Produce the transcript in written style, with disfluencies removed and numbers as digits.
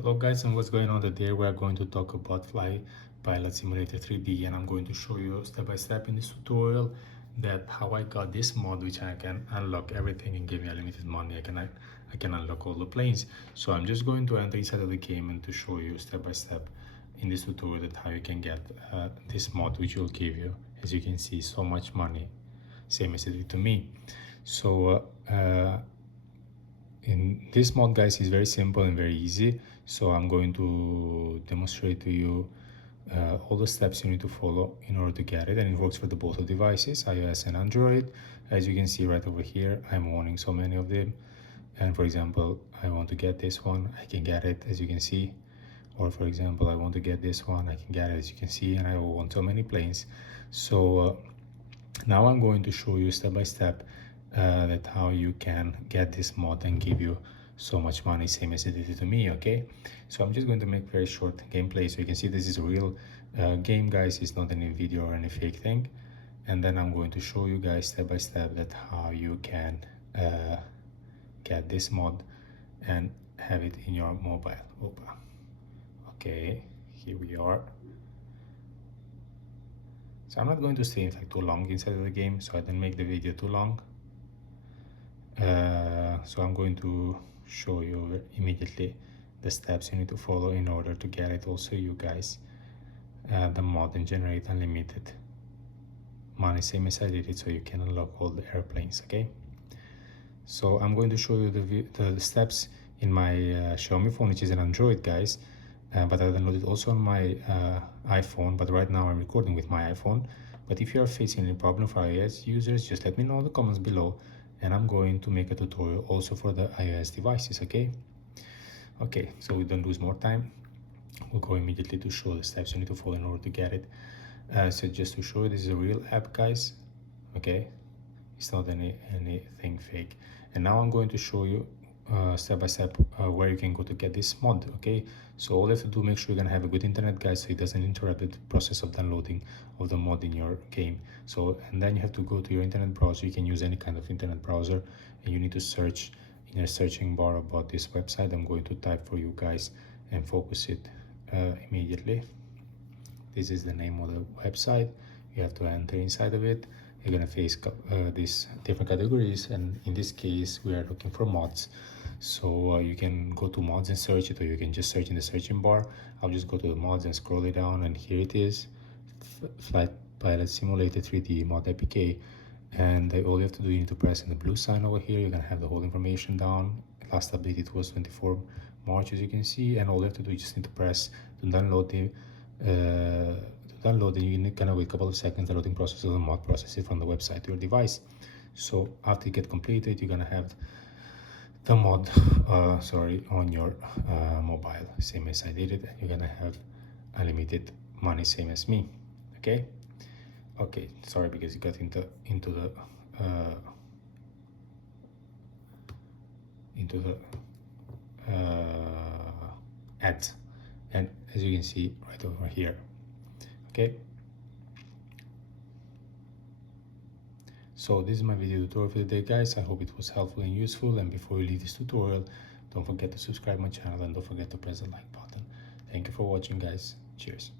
Hello guys, and what's going on today? We are going to talk about Flight Pilot Simulator 3D, and I'm going to show you step by step in this tutorial that how I got this mod, which I can unlock everything and give me unlimited money. I can unlock all the planes. So I'm just going to enter inside of the game and to show you step by step in this tutorial that how you can get this mod, which will give you, as you can see, so much money, same as it did to me. So in this mod, guys, is very simple and very easy. So I'm going to demonstrate to you all the steps you need to follow in order to get it, and it works for the both of devices, iOS and Android. As you can see right over here, I'm owning so many of them, and for example, I want to get this one, I can get it, as you can see. Or for example, I want to get this one, I can get it, as you can see, and I own so many planes. So now I'm going to show you step by step that how you can get this mod and give you so much money, same as it did to me. Okay, so I'm just going to make very short gameplay so you can see this is a real game, guys. It's not any video or any fake thing. And then I'm going to show you guys step by step that how you can get this mod and have it in your mobile. Opa. Okay, here we are. So I'm not going to stay in fact too long inside of the game, so I don't make the video too long. So I'm going to show you immediately the steps you need to follow in order to get it. Also, you guys, the mod and generate unlimited money, same as I did it, so you can unlock all the airplanes. Okay, so I'm going to show you the steps in my Xiaomi phone, which is an Android, guys. But I downloaded also on my iPhone, but right now I'm recording with my iPhone. But if you are facing any problem for iOS users, just let me know in the comments below, and I'm going to make a tutorial also for the iOS devices. Okay, so we don't lose more time. We'll go immediately to show the steps you need to follow in order to get it. So just to show you, this is a real app, guys. Okay, it's not anything fake. And now I'm going to show you step by step where you can go to get this mod. Okay, so all you have to do, make sure you're gonna have a good internet, guys, so it doesn't interrupt the process of downloading of the mod in your game. So, and then you have to go to your internet browser. You can use any kind of internet browser, and you need to search in your searching bar about this website. I'm going to type for you guys and focus it immediately. This is the name of the website. You have to enter inside of it. You're gonna face these different categories, and in this case we are looking for mods. So you can go to mods and search it, or you can just search in the searching bar. I'll just go to the mods and scroll it down, and here it is, Flight Pilot Simulator 3D mod APK. And all you have to do, you need to press in the blue sign over here. You're gonna have the whole information down. Last updated was 24 March, as you can see, and all you have to do, you just need to press to download the you're gonna wait a couple of seconds. The loading process of the mod process it from the website to your device. So after you get completed, you're gonna have the mod on your mobile, same as I did it, and you're gonna have unlimited money, same as me. Okay, sorry, because you got into the ads, and as you can see right over here. Okay, so this is my video tutorial for the day, guys. I hope it was helpful and useful, and before you leave this tutorial, don't forget to subscribe my channel and don't forget to press the like button. Thank you for watching, guys. Cheers.